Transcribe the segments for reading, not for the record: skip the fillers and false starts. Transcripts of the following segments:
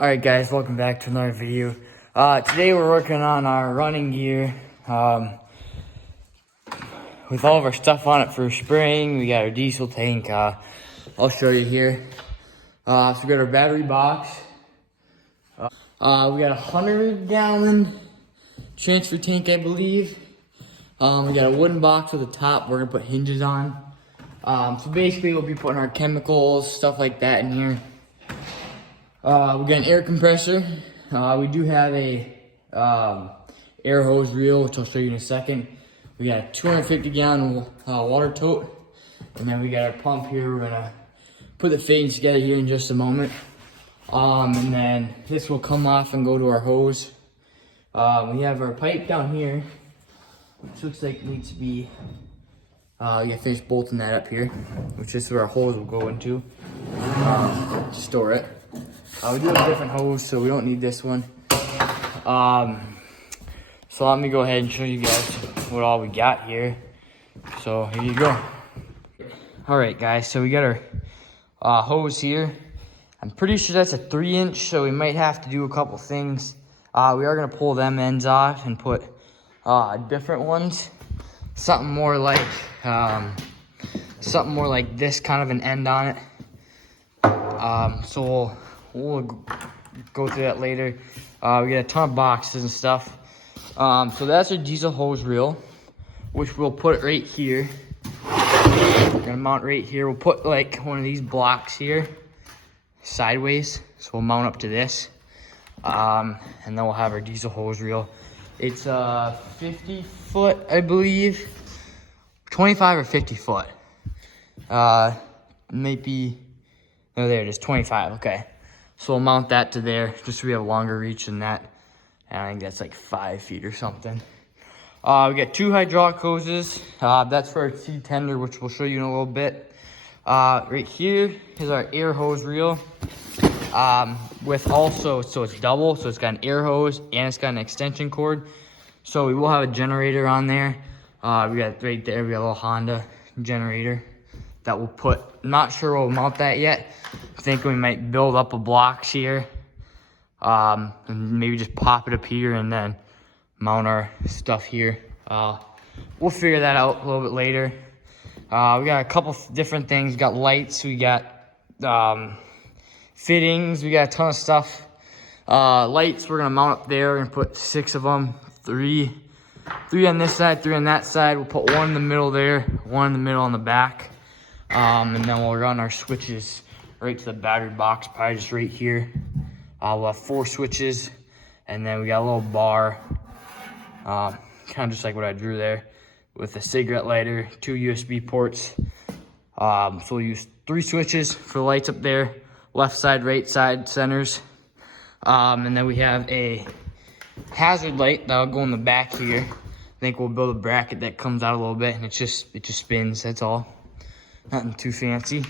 Alright guys, welcome back to another video. Today we're working on our running gear with all of our stuff on it for spraying. We got our diesel tank. I'll show you here. So we got our battery box. We got a 100-gallon transfer tank, I believe. We got a wooden box with a top we're gonna put hinges on. So basically we'll be putting our chemicals, stuff like that in here. We got an air compressor. We do have a air hose reel, which I'll show you in a second. We got a 250-gallon water tote, and then we got our pump here. We're gonna put the fittings together here in just a moment, and then this will come off and go to our hose. We have our pipe down here, which looks like it needs to be. We gotta finish bolting that up here, which is where our hose will go into to store it. We do have a different hose, so we don't need this one. So let me go ahead and show you guys what all we got here. So here you go. All right, guys, so we got our hose here. I'm pretty sure that's a 3-inch, so we might have to do a couple things. We are gonna pull them ends off and put different ones. Something more like this kind of an end on it. So we'll go through that later. We got a ton of boxes and stuff. So that's our diesel hose reel, which we'll put right here. We're gonna mount right here. We'll put like one of these blocks here, sideways. So we'll mount up to this. And then we'll have our diesel hose reel. It's 50 foot, I believe. 25 or 50 foot. Maybe, no, there it is, 25, okay. So we'll mount that to there, just so we have a longer reach than that. And I think that's like 5 feet or something. We got 2 hydraulic hoses. That's for our seed tender, which we'll show you in a little bit. Right here is our air hose reel. With also, so it's double, so it's got an air hose and it's got an extension cord. So we will have a generator on there. We got right there, we got a little Honda generator that we'll put. I'm not sure we'll mount that yet. I think we might build up a blocks here, and maybe just pop it up here and then mount our stuff here. We'll figure that out a little bit later. We got a couple different things. We got lights, we got fittings, we got a ton of stuff. Lights, we're gonna mount up there. We're gonna put 6 of them, 3 on this side, 3 on that side. We'll put 1 in the middle there, 1 in the middle on the back. And then we'll run our switches right to the battery box, probably just right here. We'll have 4 switches, and then we got a little bar, kind of just like what I drew there, with a cigarette lighter, 2 USB ports. So we'll use 3 switches for the lights up there, left side, right side, centers. And then we have a hazard light that'll go in the back here. I think we'll build a bracket that comes out a little bit, and it just spins, that's all. Nothing too fancy.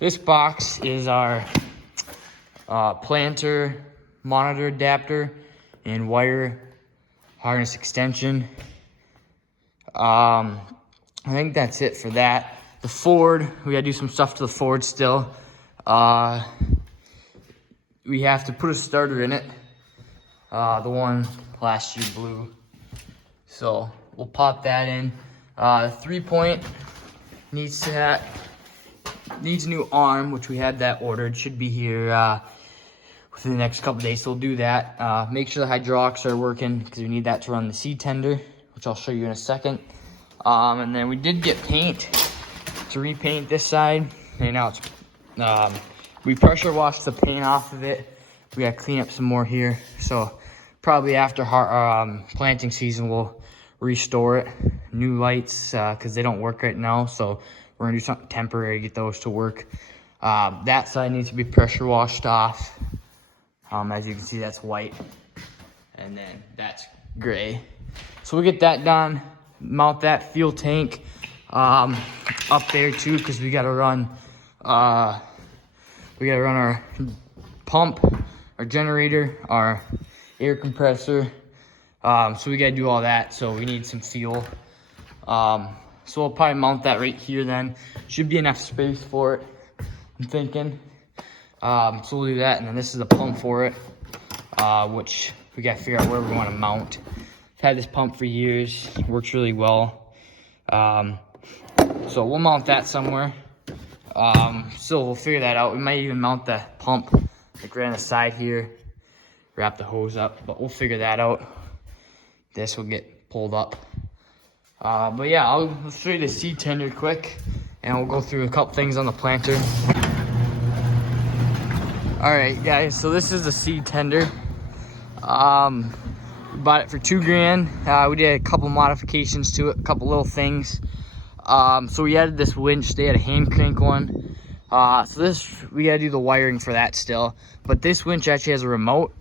This box is our planter, monitor adapter, and wire harness extension. I think that's it for that. The Ford, we gotta do some stuff to the Ford still. We have to put a starter in it. The one last year blew. So we'll pop that in. The 3-point needs a new arm, which we had that ordered. Should be here within the next couple days, so we'll do that. Make sure the hydraulics are working, because we need that to run the seed tender, which I'll show you in a second. And then we did get paint to repaint this side. And now it's we pressure washed the paint off of it. We gotta clean up some more here. So probably after planting season, we'll restore it. New lights, because they don't work right now. So we're gonna do something temporary to get those to work. That side needs to be pressure washed off. As you can see, that's white. And then that's gray. So we'll get that done. Mount that fuel tank up there too, because we gotta run our pump, our generator, our air compressor. So we gotta do all that. So we need some fuel. So we'll probably mount that right here then. Should be enough space for it, I'm thinking. So we'll do that, and then this is the pump for it, which we gotta figure out where we want to mount. I've had this pump for years, works really well. So we'll mount that somewhere. So we'll figure that out. We might even mount the pump like right on the side here, wrap the hose up, but we'll figure that out. This will get pulled up. But yeah, I'll show you the seed tender quick, and we'll go through a couple things on the planter. All right, guys, so this is the seed tender. We bought it for $2 grand. We did a couple modifications to it, a couple little things. So we added this winch. They had a hand crank one. So this, we gotta do the wiring for that still. But this winch actually has a remote.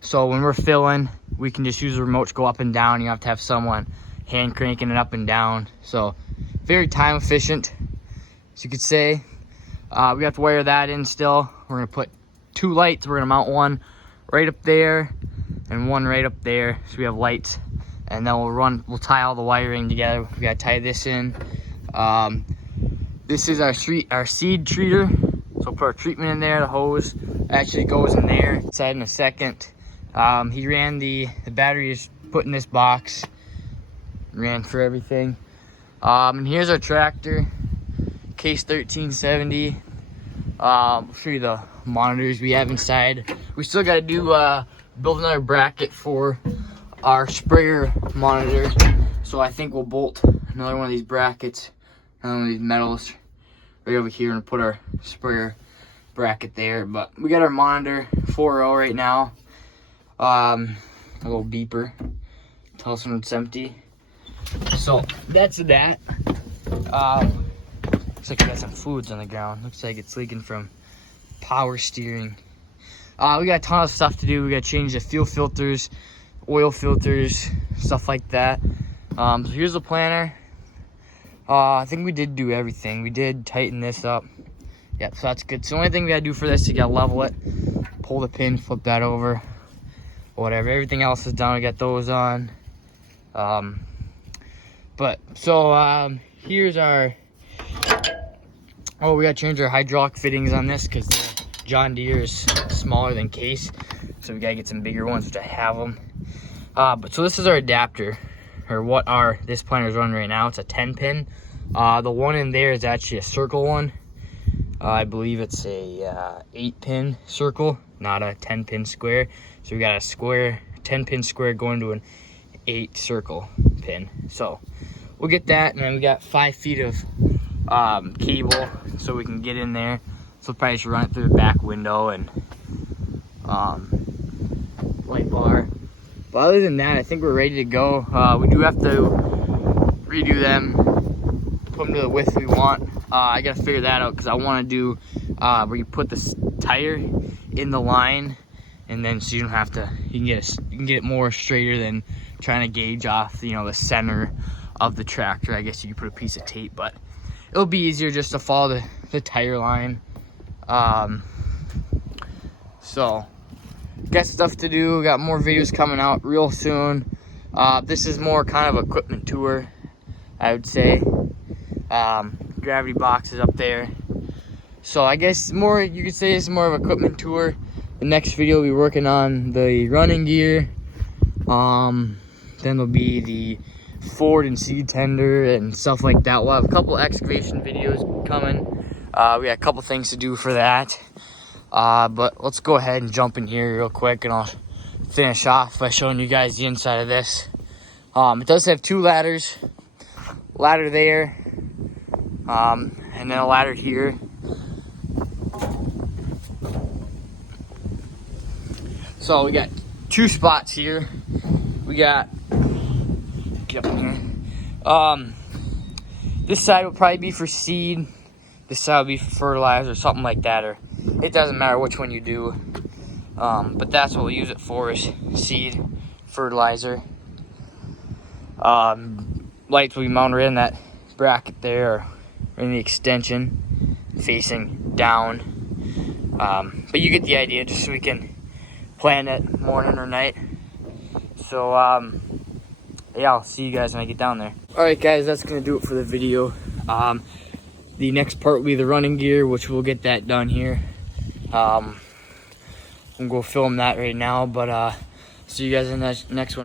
So when we're filling, we can just use the remote to go up and down. You don't have to have someone hand cranking it up and down. So very time efficient, as you could say. We have to wire that in still. We're gonna put 2 lights. We're gonna mount one right up there and one right up there, so we have lights. And then we'll tie all the wiring together. We gotta tie this in. This is our seed treater. So we'll put our treatment in there. The hose actually goes in there. Inside in a second. He ran the battery is put in this box. Ran for everything. And here's our tractor, Case 1370. I'll show you the monitors we have inside. We still got to do build another bracket for our sprayer monitor. So I think we'll bolt another one of these brackets, another one of these metals right over here, and put our sprayer bracket there. But we got our monitor 4.0 right now. A little beeper, tells us when it's empty. So that's that. Looks like we got some fluids on the ground. Looks like it's leaking from power steering. We got a ton of stuff to do. We got to change the fuel filters, oil filters, stuff like that. So here's the planter. I think we did do everything. We did tighten this up. Yep, so that's good. So the only thing we got to do for this, you got to level it, pull the pin, flip that over, whatever. Everything else is done. We got those on. Here's our, we got to change our hydraulic fittings on this because the John Deere is smaller than Case, so we got to get some bigger ones, which I have them. So this is our adapter, or what this planter is running right now. It's a 10 pin. The one in there is actually a circle one. I believe it's a 8 pin circle, not a 10 pin square. So we got a square, 10 pin square going to an 8 circle pin. So we'll get that, and then we got 5 feet of cable so we can get in there. So we'll probably just run it through the back window and light bar. But other than that, I think we're ready to go. We do have to redo them, put them to the width we want. I gotta figure that out because I want to do where you put this tire in the line, and then so you don't have to. You can get it more straighter than trying to gauge off, the center of the tractor. I guess you could put a piece of tape, but it'll be easier just to follow the tire line. So got stuff to do. Got more videos coming out real soon. This is more kind of equipment tour, I would say. Gravity box is up there. So I guess you could say it's more of equipment tour. The next video we'll be working on the running gear. Then there'll be the Ford and seed tender and stuff like that. We'll have a couple excavation videos coming. We got a couple things to do for that. But let's go ahead and jump in here real quick, and I'll finish off by showing you guys the inside of this. It does have 2 ladders. Ladder there, and then a ladder here. So we got 2 spots here. We got, get up in here. This side will probably be for seed. This side will be for fertilizer or something like that, or it doesn't matter which one you do. But that's what we'll use it for, is seed, fertilizer. Lights will be mounted in that bracket there, or in the extension, facing down. But you get the idea, just so we can plan it morning or night. So yeah, I'll see you guys when I get down there. Alright guys, that's gonna do it for the video. The next part will be the running gear, which we'll get that done here I'm gonna go film that right now, but see you guys in the next one.